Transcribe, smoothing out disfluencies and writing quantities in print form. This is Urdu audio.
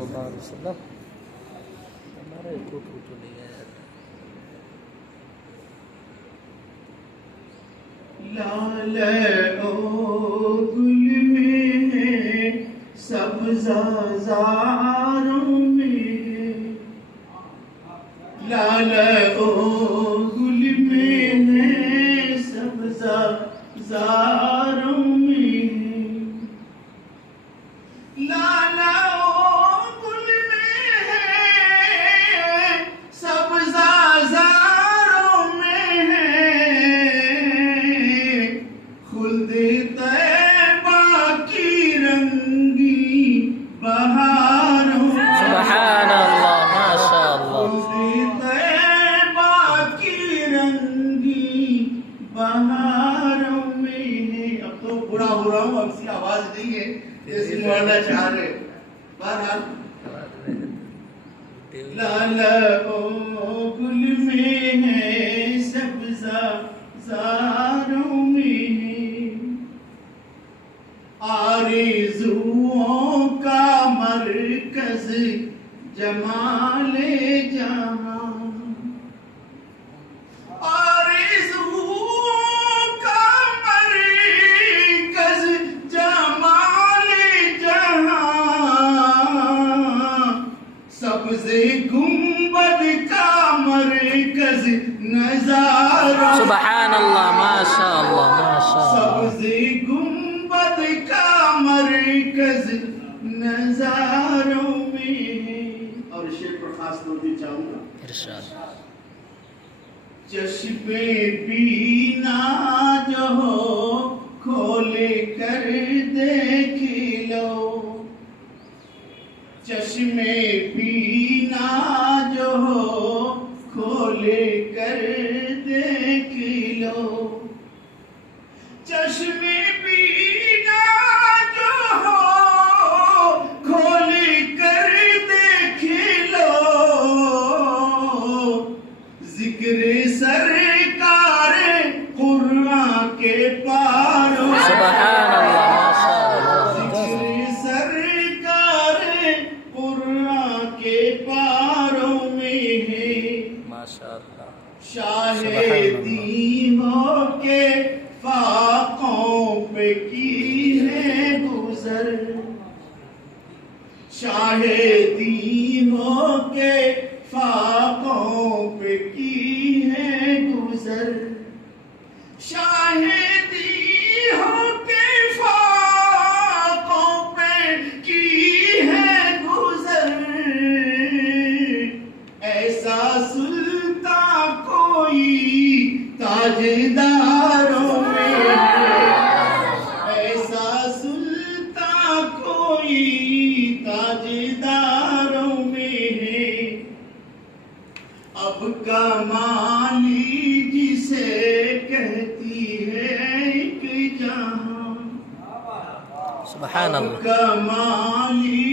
صلی اللہ علیہ وسلم. ہمارا ایک تو نہیں ہے یار. لال او گل میں ہے سبزہ زاروں میں، لال او گل میں ہے سبزہ زاروں میں، لال او گل میں ہے سبزہ زاروں میں ہے، خلد طیبہ کی رنگی بہاروں میں، سبحان اللہ، ماشاء اللہ. خلد طیبہ کی رنگی بہاروں میں ہے. اب تو بوڑھا ہو رہا ہوں، اب سی آواز نہیں ہے جیسے مولانا چاہ رہے. بہرحال لال او گل میں ہے سبزہ زاروں میں ہے، آرزوؤں کا مرکز جمال جہاں، آرزوؤں کا مرکز جمال جہاں، سبز گنبد کا مرکز نظارہ، سبحان اللہ، ماشاء اللہ، ماشاء اللہ. سبز گنبد کا مرکز نظاروں میں ہے. اور شعر پر خاص توجہ چاہوں گا. ارشاد. چشم بینا جو ہو کھول کر دیکھ لو، چشم بینا جو ہو کھول کر دیکھ لو، چشم بینا جو ہو کھول کر دیکھ لو، ذکر سرکار قرآن کے پاروں، سبحان اللہ، ماشاء اللہ. ذکر سرکار قرآن کے پاروں میں ہے، ماشاء اللہ. شاہدی ہو کے فاقوں پہ کی ہے گزر، شاہدی ہو کے فاقوں پہ کی ہے گزر، شاہدی ہو کے فاقوں پہ کی ہے گزر، ایسا سلطان کوئی تاجداروں میں ہے، ایسا سلطان کوئی تاجداروں میں ہے، اب کمالی جسے کہتی ہے ایک جہاں، سبحان اب اللہ. کمالی